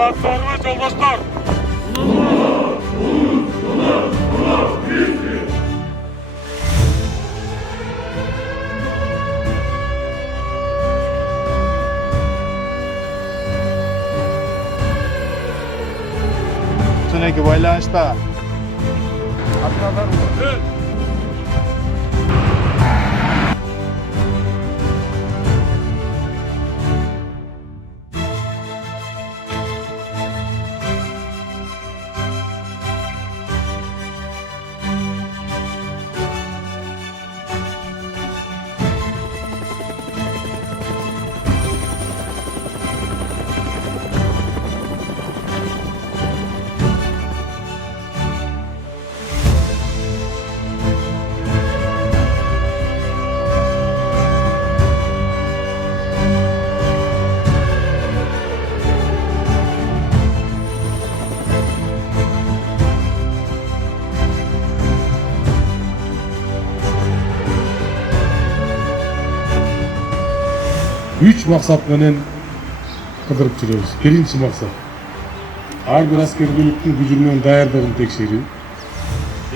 Саламатсыздарбы, жолдоштор? Sonraki baylanışta Üç maksat menен kıdırıp жүрөбүz. Birinci maksat ар бир аскер бөлүктүн күчүнүн даярдыгын текшерүү.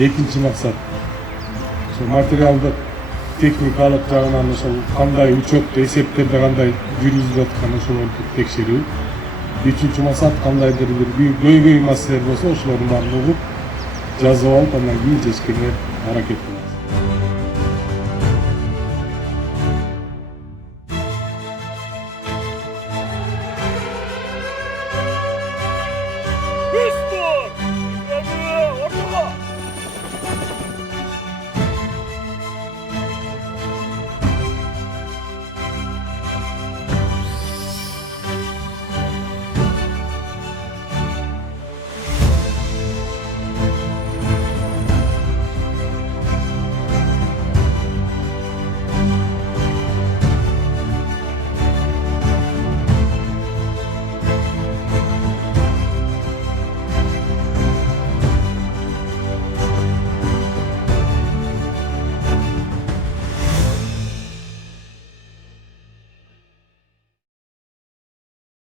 Экинчи маksat ошо материалдык техникалык жагынан ошол кандай учет эсептерде кандай жүргүзүлүп аткан ошолорду текшерүү. Үчүнчү маksat кандайдыр бир көйгөй маселелер болсо ошолордун баарын угуп жазып алып андан кийин чечкенге аракет кылуу.